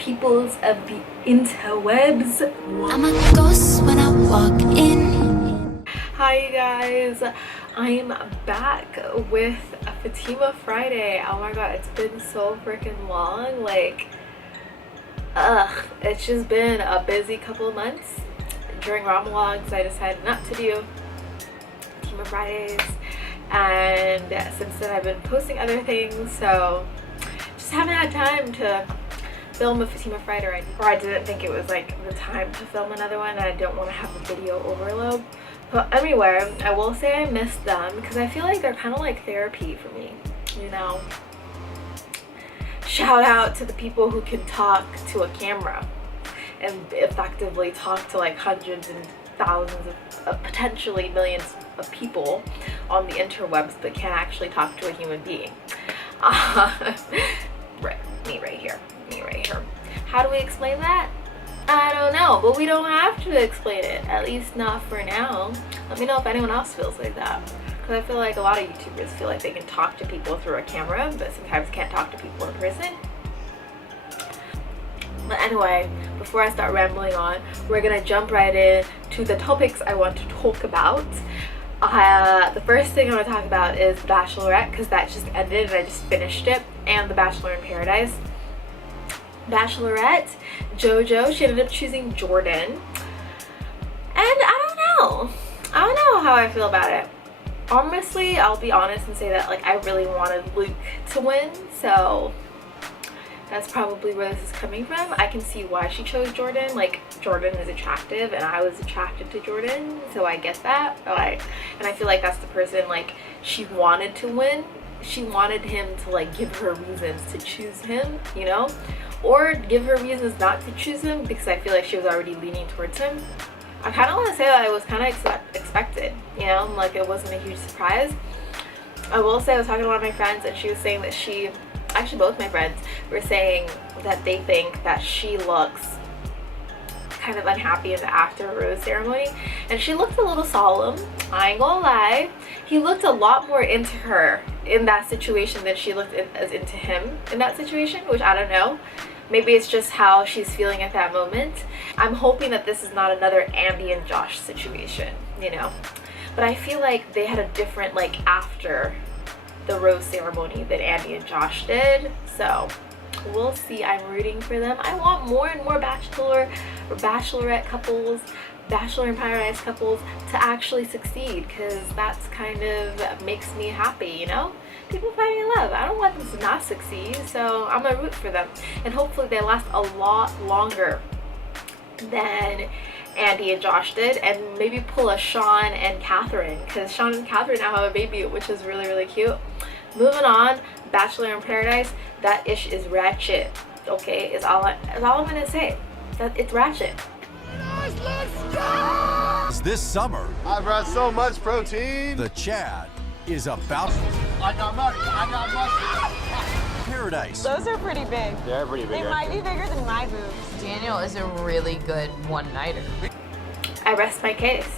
peoples of the interwebs. I'm a ghost when I walk in. Hi you guys, I'm back with Fatima Friday. Oh my god, it's been so freaking long. Like, it's just been a busy couple of months. During Ramvlogs, I decided not to do Fatima Fridays, and since then I've been posting other things, so just haven't had time to film a Fatima Friday, or I didn't think it was like the time to film another one, and I don't want to have a video overload. But anyway, I will say I miss them because I feel like they're kind of like therapy for me, you know. Shout out to the people who can talk to a camera and effectively talk to like hundreds and thousands of potentially millions of people on the interwebs, but can't actually talk to a human being. Right, me right here. How do we explain that? I don't know, but we don't have to explain it, at least not for now. Let me know if anyone else feels like that, because I feel like a lot of YouTubers feel like they can talk to people through a camera, but sometimes can't talk to people in person. But anyway, before I start rambling on, we're gonna jump right in to the topics I want to talk about. The first thing I want to talk about is Bachelorette, because that just ended and I just finished it, and The Bachelor in Paradise. Bachelorette, JoJo, she ended up choosing Jordan, and I don't know how I feel about it. Honestly, I'll be honest and say that like I really wanted Luke to win, so that's probably where this is coming from. I can see why she chose Jordan. Like, Jordan is attractive and I was attracted to Jordan, so I get that. And I feel like that's the person like she wanted to win. She wanted him to like give her reasons to choose him, you know, or give her reasons not to choose him, because I feel like she was already leaning towards him. I kind of want to say that it was kind of expected, you know, like it wasn't a huge surprise. I will say I was talking to one of my friends and she was saying that actually both my friends were saying that they think that she looks kind of unhappy in the after rose ceremony, and she looked a little solemn. I ain't gonna lie, he looked a lot more into her in that situation than she looked as into him in that situation, which I don't know, maybe it's just how she's feeling at that moment. I'm hoping that this is not another Andy and Josh situation, you know, but I feel like they had a different like after the rose ceremony that Andy and Josh did, so we'll see. I'm rooting for them. I want more and more Bachelor or Bachelorette couples, Bachelor in Paradise couples to actually succeed, because that's kind of makes me happy, you know? People finding love. I don't want them to not succeed, so I'm gonna root for them, and hopefully they last a lot longer than Andy and Josh did, and maybe pull a Sean and Catherine, because Sean and Catherine now have a baby, which is really, really cute. Moving on, Bachelor in Paradise, that ish is ratchet, okay, is all I'm gonna say. That it's ratchet. Let's go! This summer, I brought so much protein. the Chad is about I got money. I got money. Paradise. Those are pretty big. They're pretty big. They might be bigger than my boobs. Daniel is a really good one-nighter. I rest my case.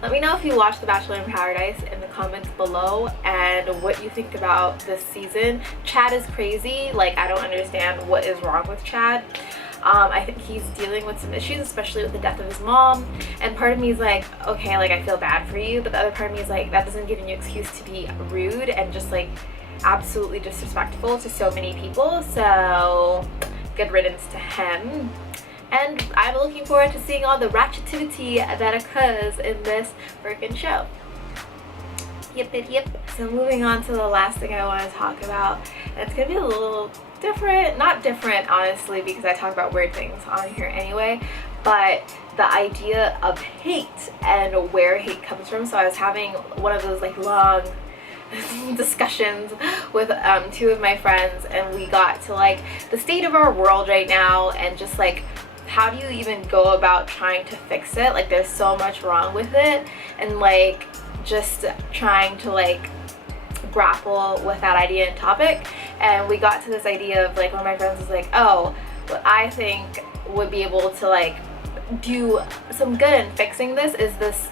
Let me know if you watched The Bachelor in Paradise in the comments below, and what you think about this season. Chad is crazy. Like, I don't understand what is wrong with Chad. I think he's dealing with some issues, especially with the death of his mom, and part of me is like, okay, like I feel bad for you, but the other part of me is like, that doesn't give you an excuse to be rude and just like absolutely disrespectful to so many people. So good riddance to him, and I'm looking forward to seeing all the ratchetivity that occurs in this freaking show. Yep. So moving on to the last thing I want to talk about, and it's gonna be a little different, not different honestly, because I talk about weird things on here anyway, but the idea of hate and where hate comes from. So I was having one of those like long discussions with two of my friends, and we got to like the state of our world right now, and just like how do you even go about trying to fix it? Like, there's so much wrong with it, and like just trying to like grapple with that idea and topic. And we got to this idea of like, one of my friends was like, oh, what I think would be able to like do some good in fixing this is this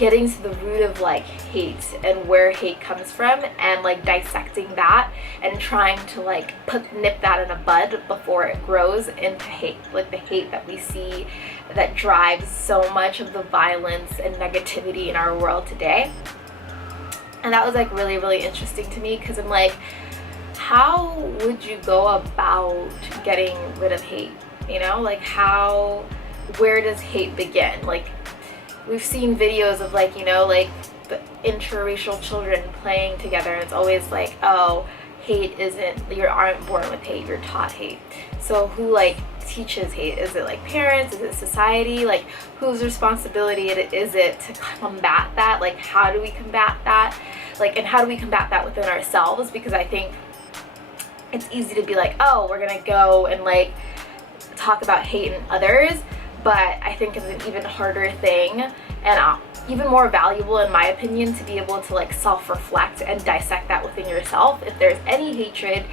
getting to the root of like hate and where hate comes from, and like dissecting that and trying to like nip that in a bud before it grows into hate, like the hate that we see that drives so much of the violence and negativity in our world today. And that was like really, really interesting to me, because I'm like, how would you go about getting rid of hate? You know, like where does hate begin? Like, we've seen videos of like, you know, like the interracial children playing together, and it's always like, oh, hate isn't, you aren't born with hate, you're taught hate. So who like teaches hate? Is it like parents? Is it society? Like, whose responsibility is it to combat that? Like, how do we combat that? Like, and how do we combat that within ourselves? Because I think it's easy to be like, oh, we're gonna go and like talk about hate in others, but I think it's an even harder thing, and even more valuable in my opinion, to be able to like self-reflect and dissect that within yourself. If there's any hatred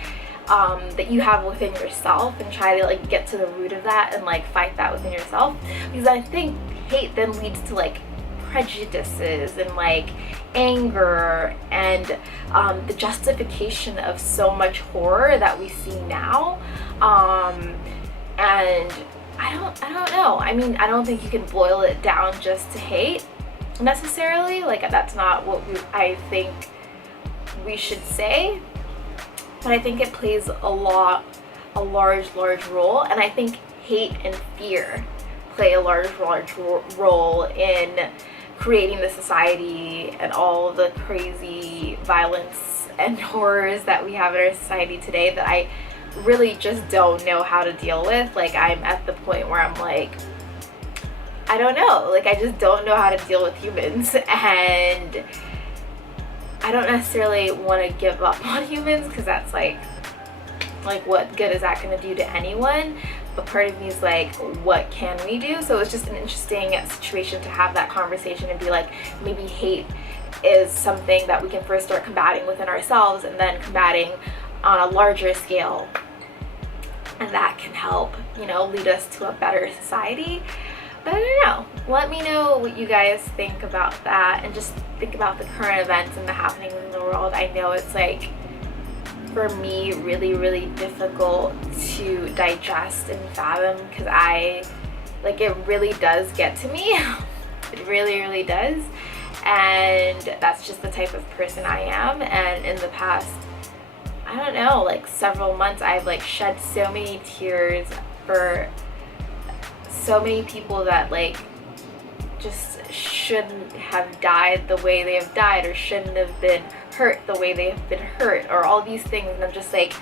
that you have within yourself, and try to like get to the root of that and like fight that within yourself, because I think hate then leads to like prejudices and like anger and the justification of so much horror that we see now. And I don't know. I mean, I don't think you can boil it down just to hate necessarily. Like, that's not what I think we should say. But I think it plays a large role. And I think hate and fear play a large role in creating the society and all the crazy violence and horrors that we have in our society today, that I really just don't know how to deal with. Like, I'm at the point where I'm like, I don't know, like I just don't know how to deal with humans, and I don't necessarily want to give up on humans, because that's like what good is that going to do to anyone? But part of me is like, what can we do? So it's just an interesting situation to have that conversation and be like, maybe hate is something that we can first start combating within ourselves, and then combating on a larger scale, and that can help, you know, lead us to a better society. But I don't know, let me know what you guys think about that, and just think about the current events and the happenings in the world. I know it's like, for me, really difficult to digest and fathom, because it really does get to me. It really does. And that's just the type of person I am. And in the past, I don't know, like several months, I've like shed so many tears for so many people that like just shouldn't have died the way they have died, or shouldn't have been hurt the way they have been hurt, or all these things. And I'm just like,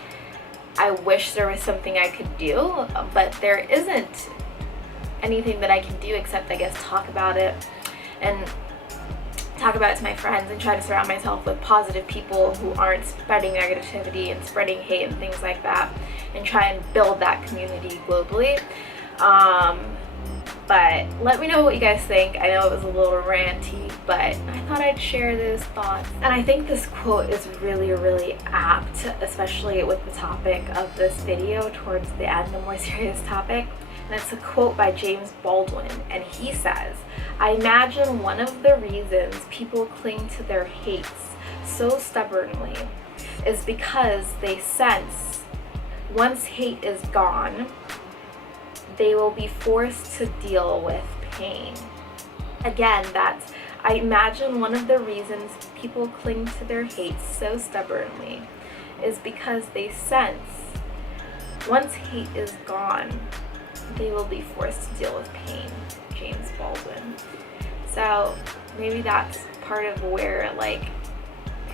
I wish there was something I could do, but there isn't anything that I can do except, I guess, talk about it, and talk about it to my friends, and try to surround myself with positive people who aren't spreading negativity and spreading hate and things like that, and try and build that community globally. But let me know what you guys think. I know it was a little ranty, but I thought I'd share those thoughts. And I think this quote is really apt, especially with the topic of this video towards the end, the more serious topic. And it's a quote by James Baldwin, and he says, "I imagine one of the reasons people cling to their hates so stubbornly is because they sense once hate is gone, they will be forced to deal with pain." Again, that's, I imagine one of the reasons people cling to their hates so stubbornly is because they sense once hate is gone, they will be forced to deal with pain. James Baldwin. So maybe that's part of where like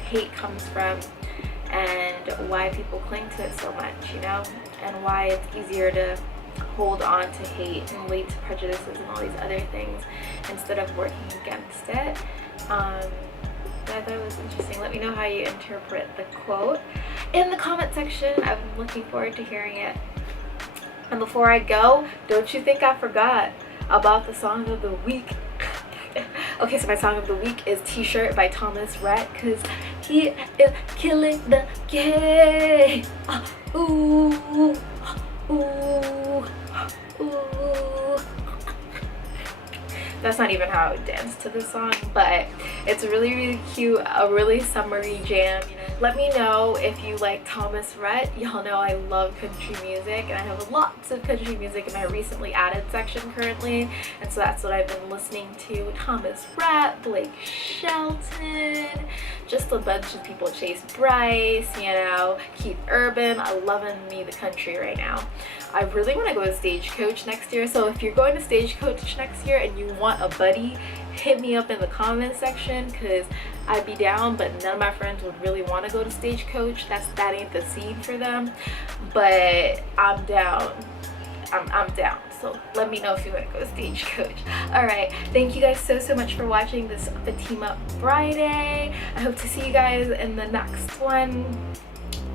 hate comes from, and why people cling to it so much, you know, and why it's easier to hold on to hate and lead to prejudices and all these other things instead of working against it. But I thought it was interesting. Let me know how you interpret the quote in the comment section. I'm looking forward to hearing it. And before I go, don't you think I forgot about the song of the week? Okay, so my song of the week is Tshirt by Rhett, because he is killing the game. Ooh, ooh, ooh. That's not even how I would dance to this song, but it's really, really cute, a really summery jam. Let me know if you like Thomas Rhett. Y'all know I love country music, and I have lots of country music in my recently added section currently, and so that's what I've been listening to. Thomas Rhett, Blake Shelton, just a bunch of people. Chase Bryce, you know, Keith Urban. I'm loving me the country right now. I really want to go to Stagecoach next year, so if you're going to Stagecoach next year and you want a buddy, hit me up in the comment section, because I'd be down, but none of my friends would really want to go to Stagecoach. That ain't the scene for them, but I'm down. I'm down. So let me know if you want to go to Stagecoach. Alright, thank you guys so much for watching this Fatima Friday. I hope to see you guys in the next one,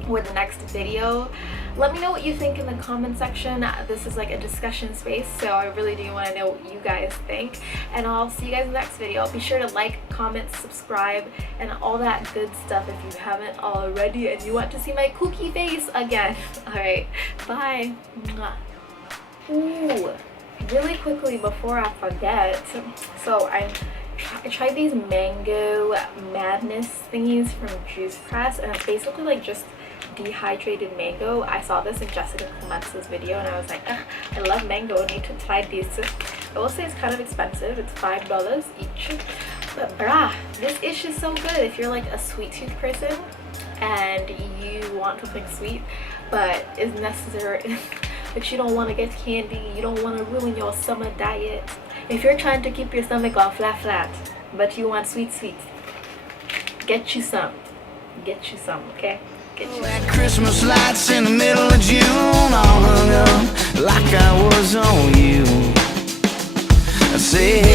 or the next video. Let me know what you think in the comment section. This is like a discussion space, so I really do want to know what you guys think, and I'll see you guys in the next video. Be sure to like, comment, subscribe, and all that good stuff if you haven't already and you want to see my kooky face again. Alright, bye. Mwah. Ooh, really quickly before I forget, so I tried these mango madness thingies from Juice Press, and it's basically like just dehydrated mango. I saw this in Jessica Clemence's video and I was like, I love mango, I need to try this. I will say it's kind of expensive. It's $5 each, but brah, this ish is so good if you're like a sweet tooth person and you want something sweet but is necessary, but you don't want to get candy, you don't want to ruin your summer diet. If you're trying to keep your stomach all flat but you want sweet, get you some, okay? Christmas lights in the middle of June, all hung up like I was on you. I say